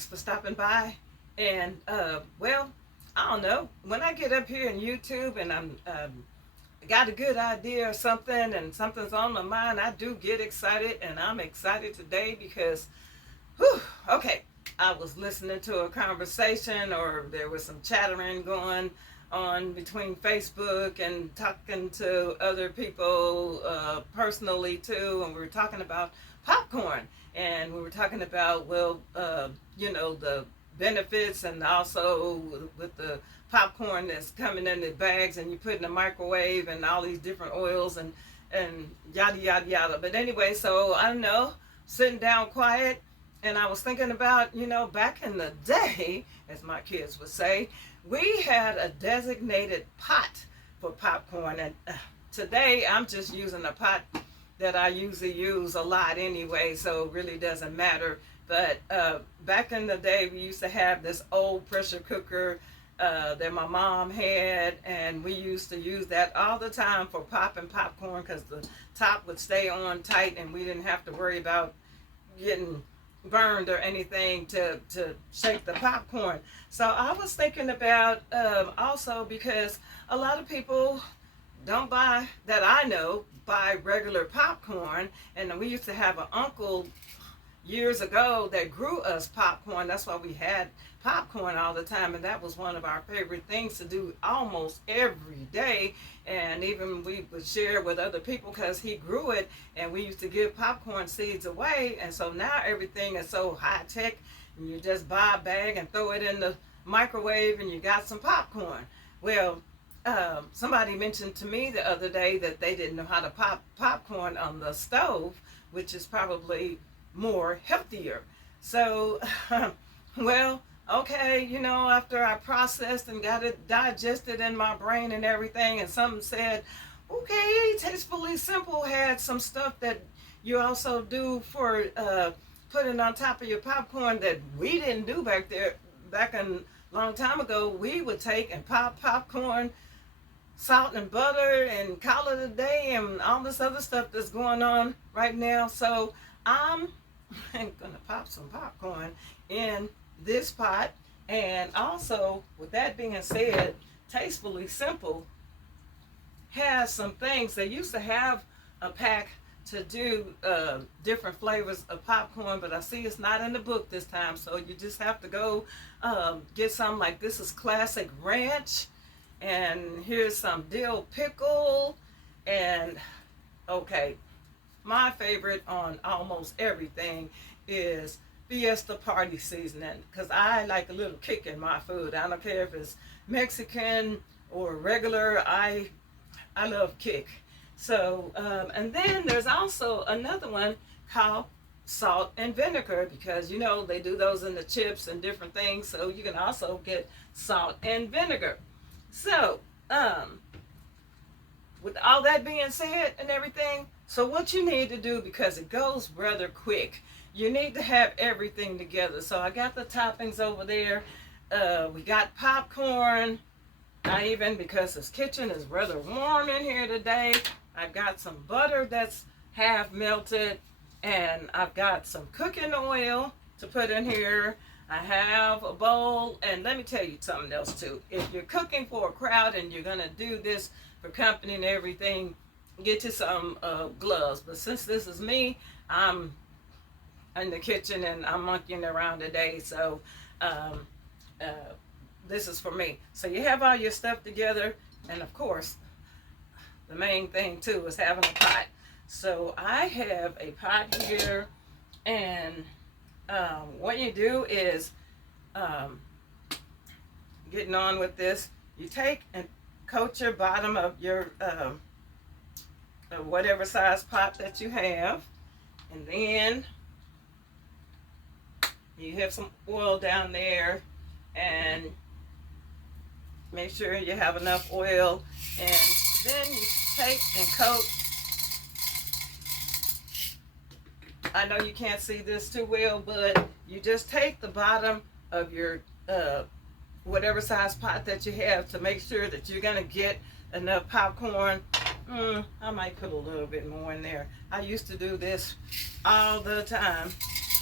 thanks for stopping by. And well, I don't know. When I get up here in YouTube and I'm got a good idea or something, and something's on my mind, I do get excited, and I'm excited today because, whew, okay, I was listening to a conversation, or there was some chattering going on between Facebook and talking to other people personally too, and we were talking about popcorn, and we were talking about, well, the benefits, and also with the popcorn that's coming in the bags and you put in the microwave and all these different oils and yada yada yada. But anyway, so I don't know, sitting down quiet, and I was thinking about, back in the day, as my kids would say, we had a designated pot for popcorn, and today I'm just using a pot that I usually use a lot anyway, so it really doesn't matter. But back in the day, we used to have this old pressure cooker that my mom had, and we used to use that all the time for popping popcorn because the top would stay on tight, and we didn't have to worry about getting burned or anything to shake the popcorn. So I was thinking about also, because a lot of people don't buy, that I know, buy regular popcorn, and we used to have an uncle years ago that grew us popcorn. That's why we had popcorn all the time, and that was one of our favorite things to do almost every day. And even we would share with other people because he grew it, and we used to give popcorn seeds away. And so now everything is so high tech, and you just buy a bag and throw it in the microwave and you got some popcorn. Well, somebody mentioned to me the other day that they didn't know how to pop popcorn on the stove, which is probably more healthier. So well, okay, after I processed and got it digested in my brain and everything, and something said, okay, Tastefully Simple had some stuff that you also do for putting on top of your popcorn that we didn't do back in a long time ago. We would take and pop popcorn, salt and butter, and call it a day, and all this other stuff that's going on right now. So I'm gonna pop some popcorn in this pot. And also, with that being said, Tastefully Simple has some things. They used to have a pack to do different flavors of popcorn, but I see it's not in the book this time, so you just have to go get some. Like, this is classic ranch, and here's some dill pickle, and okay, my favorite on almost everything is Fiesta party seasoning, because I like a little kick in my food. I don't care if it's Mexican or regular. I love kick. So and then there's also another one called salt and vinegar, because they do those in the chips and different things. So you can also get salt and vinegar. So with all that being said and everything, so what you need to do, because it goes rather quick, you need to have everything together. So I got the toppings over there. We got popcorn. Because this kitchen is rather warm in here today, I've got some butter that's half melted, and I've got some cooking oil to put in here. I have a bowl, and let me tell you something else too. If you're cooking for a crowd and you're gonna do this for company and everything, get you some gloves. But since this is me, I'm in the kitchen and I'm monkeying around today, so this is for me. So you have all your stuff together, and of course, the main thing too is having a pot. So I have a pot here, and what you do is, getting on with this, you take and coat your bottom of your whatever size pot that you have, and then you have some oil down there, and make sure you have enough oil, and then you take and coat. I know you can't see this too well, but you just take the bottom of your whatever size pot that you have to make sure that you're gonna get enough popcorn. I might put a little bit more in there. I used to do this all the time.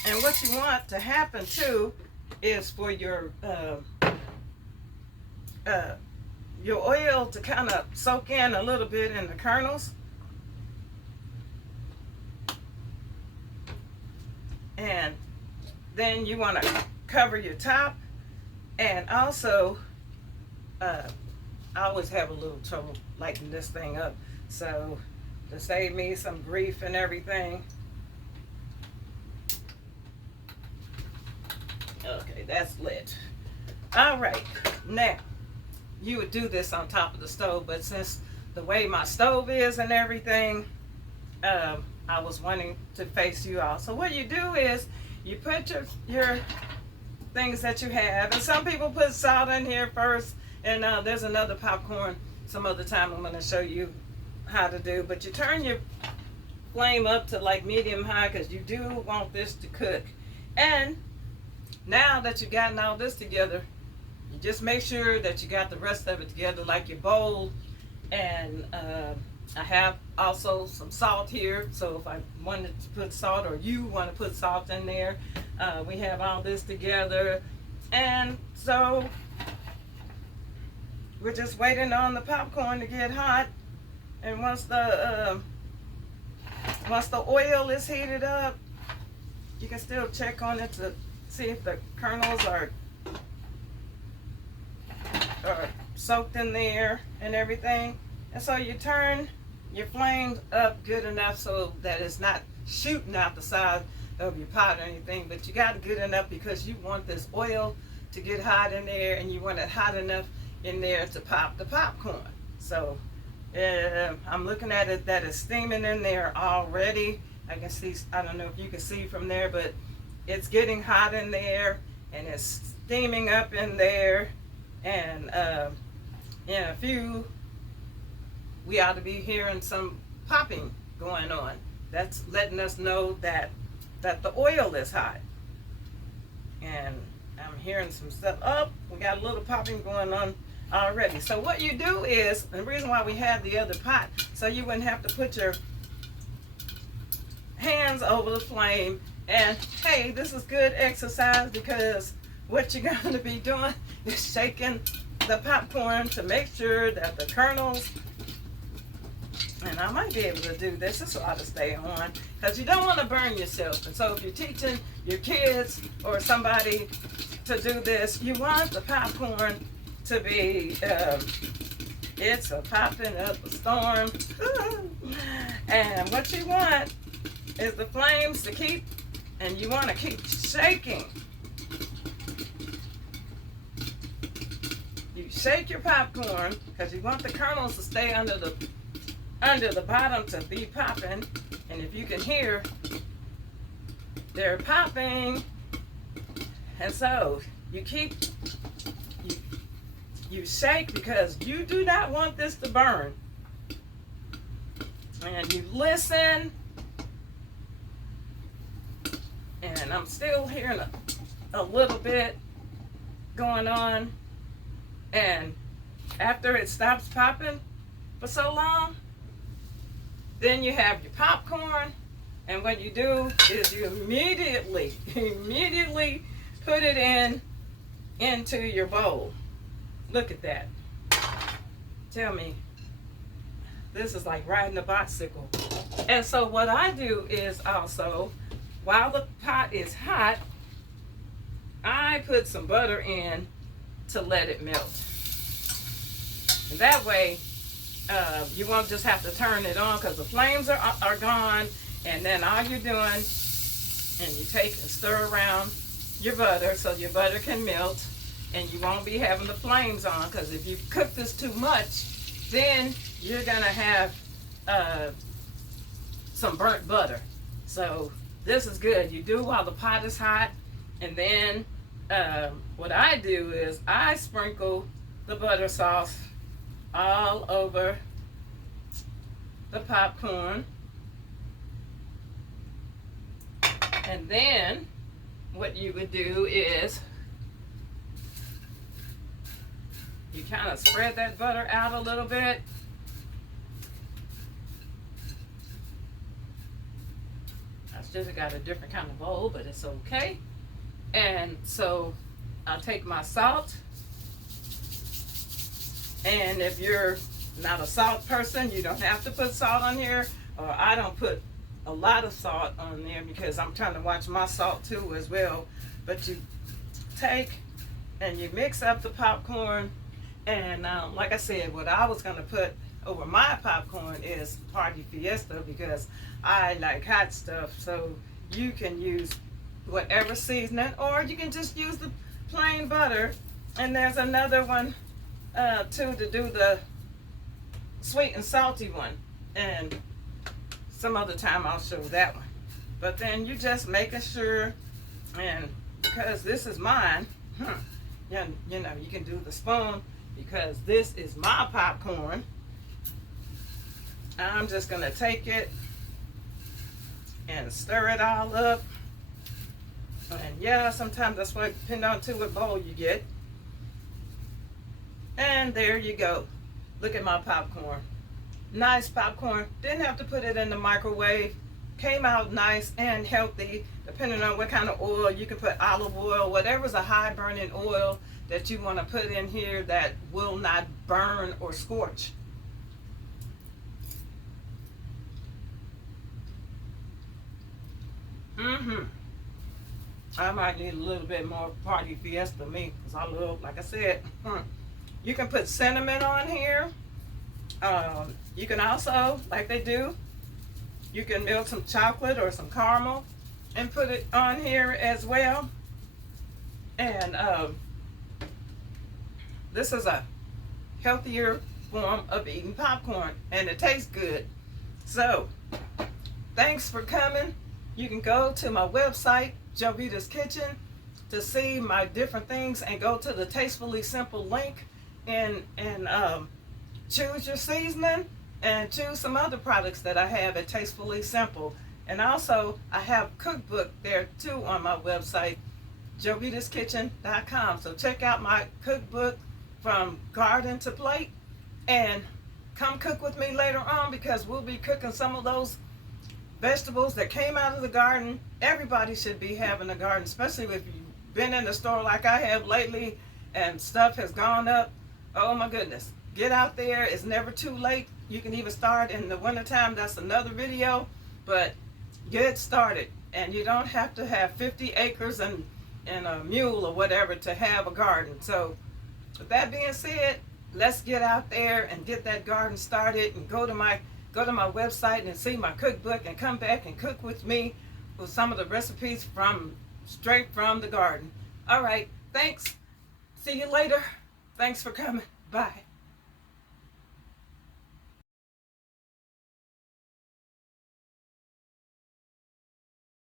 And what you want to happen too is for your oil to kind of soak in a little bit in the kernels. And then you want to cover your top. And also, I always have a little trouble lighting this thing up. So to save me some grief and everything. Okay, that's lit. All right, now you would do this on top of the stove, but since the way my stove is and everything, I was wanting to face you all. So what you do is you put your things that you have, and some people put salt in here first, and there's another popcorn some other time I'm going to show you how to do, but you turn your flame up to like medium high because you do want this to cook. And now that you've gotten all this together, you just make sure that you got the rest of it together, like your bowl. And I have also some salt here, so if I wanted to put salt, or you want to put salt in there, we have all this together. And so we're just waiting on the popcorn to get hot. And once the oil is heated up, you can still check on it to see if the kernels are soaked in there and everything. And so you turn your flame up good enough so that it's not shooting out the side of your pot or anything, but you got it good enough because you want this oil to get hot in there, and you want it hot enough in there to pop the popcorn. So I'm looking at it that it's steaming in there already. I can see, I don't know if you can see from there, but it's getting hot in there and it's steaming up in there. And in a few, we ought to be hearing some popping going on. That's letting us know that the oil is hot. And I'm hearing some stuff. Oh, we got a little popping going on already. So what you do is, and the reason why we have the other pot, so you wouldn't have to put your hands over the flame. And hey, this is good exercise, because what you're going to be doing is shaking the popcorn to make sure that the kernels, and I might be able to do this, this ought to stay on, because you don't want to burn yourself. And so if you're teaching your kids or somebody to do this, you want the popcorn to be, it's a popping up a storm. And what you want is the flames to keep, and you want to keep shaking. You shake your popcorn because you want the kernels to stay under the bottom to be popping. And if you can hear, they're popping. And so you keep, you shake because you do not want this to burn. And you listen. And I'm still hearing a little bit going on. And after it stops popping for so long, then you have your popcorn. And what you do is you immediately put it into your bowl. Look at that. Tell me, this is like riding a bicycle. And so what I do is also, while the pot is hot, I put some butter in to let it melt. And that way, you won't just have to turn it on because the flames are gone. And then all you're doing, and you take and stir around your butter so your butter can melt, and you won't be having the flames on, because if you cook this too much, then you're gonna have some burnt butter. So this is good. You do while the pot is hot, and then what I do is I sprinkle the butter sauce all over the popcorn. And then what you would do is you kind of spread that butter out a little bit. I still got a different kind of bowl, but it's okay. And so I'll take my salt, and if you're not a salt person, you don't have to put salt on here, or I don't put a lot of salt on there because I'm trying to watch my salt too as well. But you take and you mix up the popcorn, and like I said, what I was gonna put over my popcorn is Party Fiesta because I like hot stuff. So you can use whatever seasoning, or you can just use the plain butter. And there's another one too to do the sweet and salty one, and some other time I'll show that one. But then you just making sure, and because this is mine, you know, you can do the spoon because this is my popcorn. I'm just gonna take it and stir it all up. And yeah, sometimes that's what, depending on to what bowl you get. And there you go. Look at my popcorn. Nice popcorn. Didn't have to put it in the microwave. Came out nice and healthy. Depending on what kind of oil, you can put olive oil, whatever's a high burning oil that you want to put in here that will not burn or scorch. I might need a little bit more Party Fiesta me because I love, like I said, you can put cinnamon on here. You can also, like they do, you can melt some chocolate or some caramel and put it on here as well. And this is a healthier form of eating popcorn, and it tastes good. So, thanks for coming. You can go to my website, Jovita's Kitchen, to see my different things, and go to the Tastefully Simple link and choose your seasoning and choose some other products that I have at Tastefully Simple. And also, I have cookbook there too on my website, jovitaskitchen.com. So check out my cookbook from garden to plate, and come cook with me later on because we'll be cooking some of those vegetables that came out of the garden. Everybody should be having a garden, especially if you've been in the store like I have lately and stuff has gone up. Oh my goodness. Get out there. It's never too late. You can even start in the wintertime. That's another video. But get started. And you don't have to have 50 acres and a mule or whatever to have a garden. So with that being said, let's get out there and get that garden started, and go to my website and see my cookbook, and come back and cook with me with some of the recipes from straight from the garden. All right, thanks. See you later. Thanks for coming. Bye.